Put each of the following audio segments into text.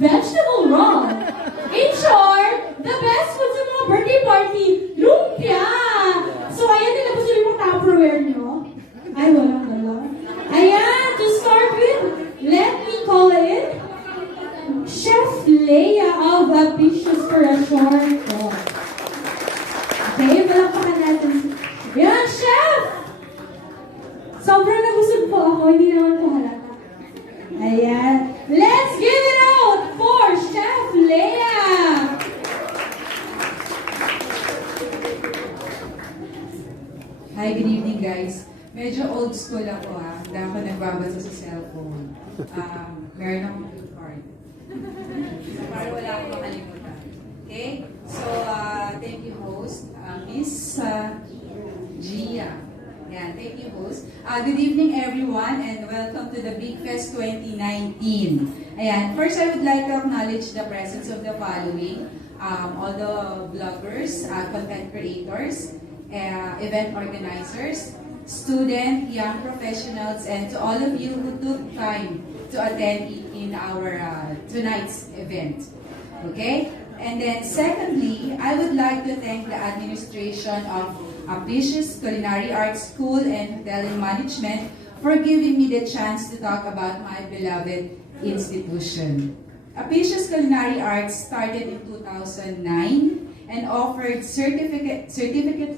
vegetable roll. In short, the best food sa mga birthday party, lumpia! So ayan, nilabas yun yung Tupperware nyo. Ay, walang dala. Ayan, to start with, let me call it Chef Leia of Ambitious for a short talk. Okay, malakpakan natin. Yan, Chef! Sobrang nabusog po ako, hindi naman po halata. Ayan. Let's give it out for Chef Leia! Hi, good evening guys. Medyo old school ako dahil ako nagbabasa sa cellphone. Meron akong good card. Para wala akong makalimutan. Okay? So, thank you host, Miss Gia. Yeah, thank you host. Good evening everyone and welcome to the Big Fest 2019. Ayan, first I would like to acknowledge the presence of the following. All the bloggers, content creators, event organizers, student, young professionals, and to all of you who took time to attend in our tonight's event. Okay? And then secondly, I would like to thank the administration of Ambitious Culinary Arts School and Hotel and Management for giving me the chance to talk about my beloved institution. Ambitious Culinary Arts started in 2009 and offered certificate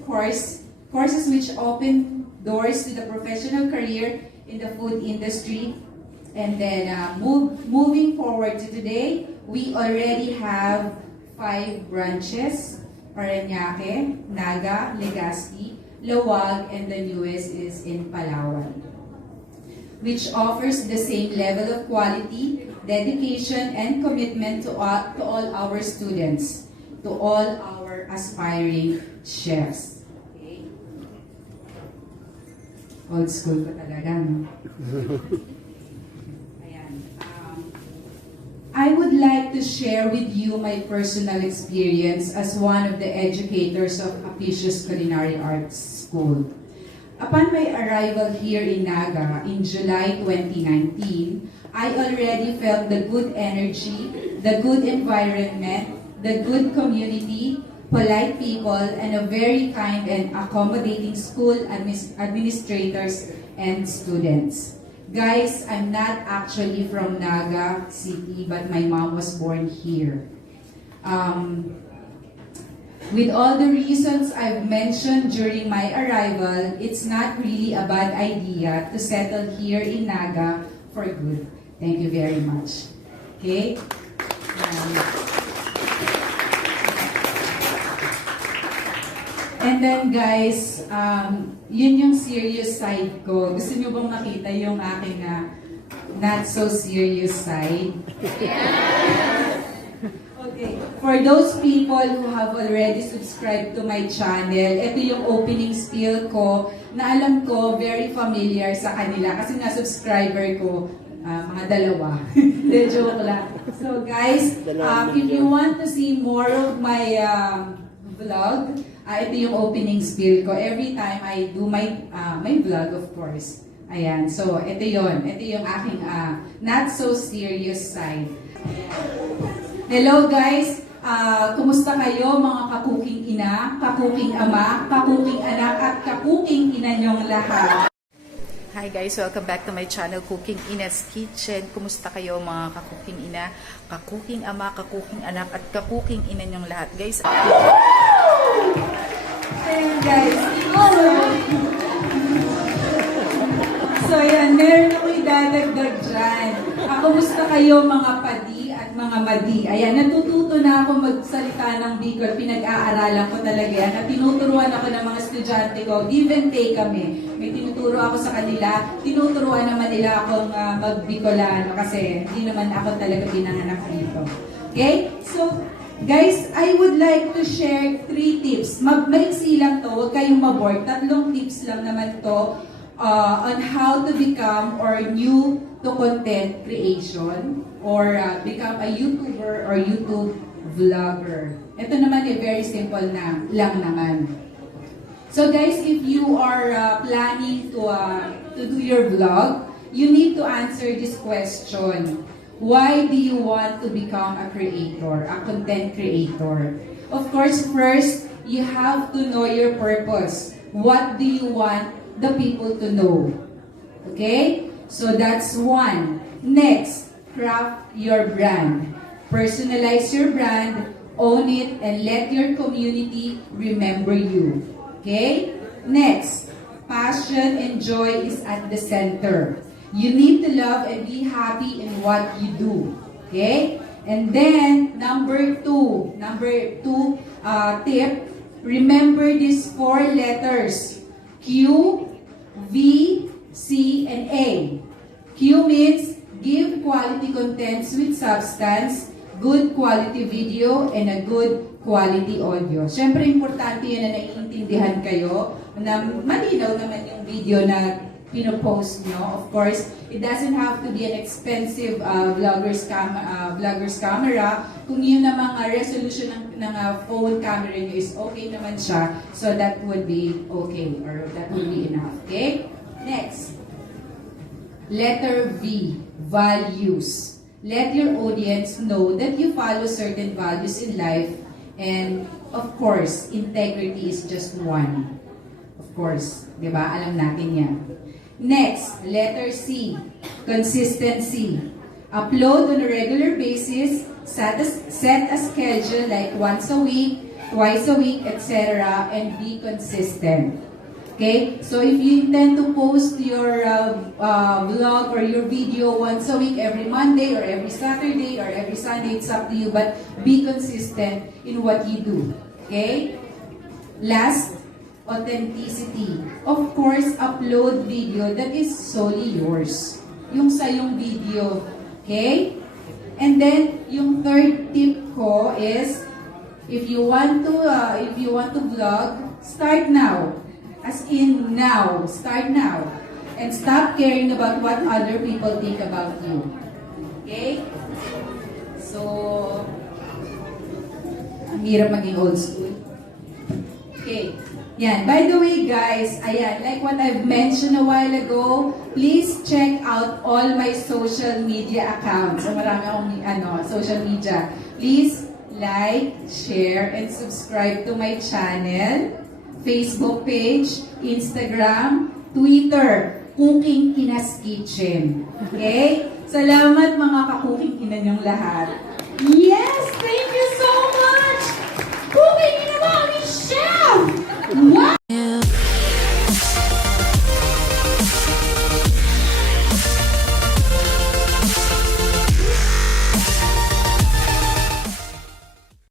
courses which opened doors to the professional career in the food industry. And then moving forward to today, we already have 5 branches: Parañaque, Naga, Legazpi, Lawag, and the newest is in Palawan, which offers the same level of quality, dedication, and commitment to all our students, to all our aspiring chefs. Okay? Old school ko talaga, no? I would like to share with you my personal experience as one of the educators of Ambitious Culinary Arts School. Upon my arrival here in Naga in July 2019, I already felt the good energy, the good environment, the good community, polite people, and a very kind and accommodating school administrators and students. Guys, I'm not actually from Naga City, but my mom was born here. With all the reasons I've mentioned during my arrival, it's not really a bad idea to settle here in Naga for good. Thank you very much. Okay? And then guys, yun yung serious side ko. Gusto nyo bang makita yung aking not so serious side? Yes! Okay. For those people who have already subscribed to my channel, ito yung opening spiel ko na alam ko very familiar sa kanila kasi nga subscriber ko, mga 2. De joke lang. So guys, if you want to see more of my vlog, ito yung opening spiel ko. Every time I do my vlog, of course. Ayan. So, ito yon. Ito yung aking not so serious side. Hello guys! Kumusta kayo mga kakuking ina, kakuking ama, kakuking anak, at kakuking ina nyong lahat? Hi guys! Welcome back to my channel, Cooking Ina's Kitchen. Kumusta kayo mga kakuking ina, kakuking ama, kakuking anak, at kakuking ina nyong lahat? Guys, ayan guys. So yan, meron ako idadagdag dyan. Kumusta kayo mga padi at mga madi? Ayan, natututo na ako magsalita ng Bicol. Pinag-aaralan ko talaga yan. At tinuturuan ako ng mga estudyante ko. Give and take kami. May tinuturo ako sa kanila. Tinuturuan naman nila akong mag-Bicolano kasi hindi naman ako talaga pinanganak dito. Okay? So, guys, I would like to share 3 tips. Maiksi lang to, huwag kayong maboard. 3 tips lang naman to on how to become or new to content creation or become a YouTuber or YouTube vlogger. Ito naman very simple na lang naman. So guys, if you are planning to do your vlog, you need to answer this question. Why do you want to become a creator, a content creator? Of course, first, you have to know your purpose. What do you want the people to know? Okay? So that's one. Next, craft your brand. Personalize your brand, own it, and let your community remember you. Okay? Next, passion and joy is at the center. You need to love and be happy in what you do. Okay? And then, number two tip, remember these 4 letters. Q, V, C, and A. Q means give quality contents with substance, good quality video, and a good quality audio. Siyempre, importante yan na naiintindihan kayo na malinaw naman yung video na pinopost nyo. Of course, it doesn't have to be an expensive vlogger's camera. Kung yun na mga resolution ng phone camera nyo is okay naman siya, so that would be okay, or that would be enough. Okay? Next. Letter V, values. Let your audience know that you follow certain values in life, and of course, integrity is just one. Of course, di ba? Alam natin yan. Next, letter C, consistency. Upload on a regular basis, set a schedule like once a week, twice a week, etc. and be consistent. Okay? So if you intend to post your vlog or your video once a week, every Monday or every Saturday or every Sunday, it's up to you, but be consistent in what you do. Okay? Last, authenticity. Of course, upload video that is solely yours. Yung sa yung video. Okay? And then, yung third tip ko is, if you want to vlog, start now. As in now. Start now. And stop caring about what other people think about you. Okay? So, ang hirap maging old school. Okay. Yan. By the way, guys, ayan, like what I've mentioned a while ago, please check out all my social media accounts. So, marami akong social media. Please like, share, and subscribe to my channel, Facebook page, Instagram, Twitter, Cooking Ina's Kitchen. Okay? Salamat mga ka-cooking ina niyong lahat.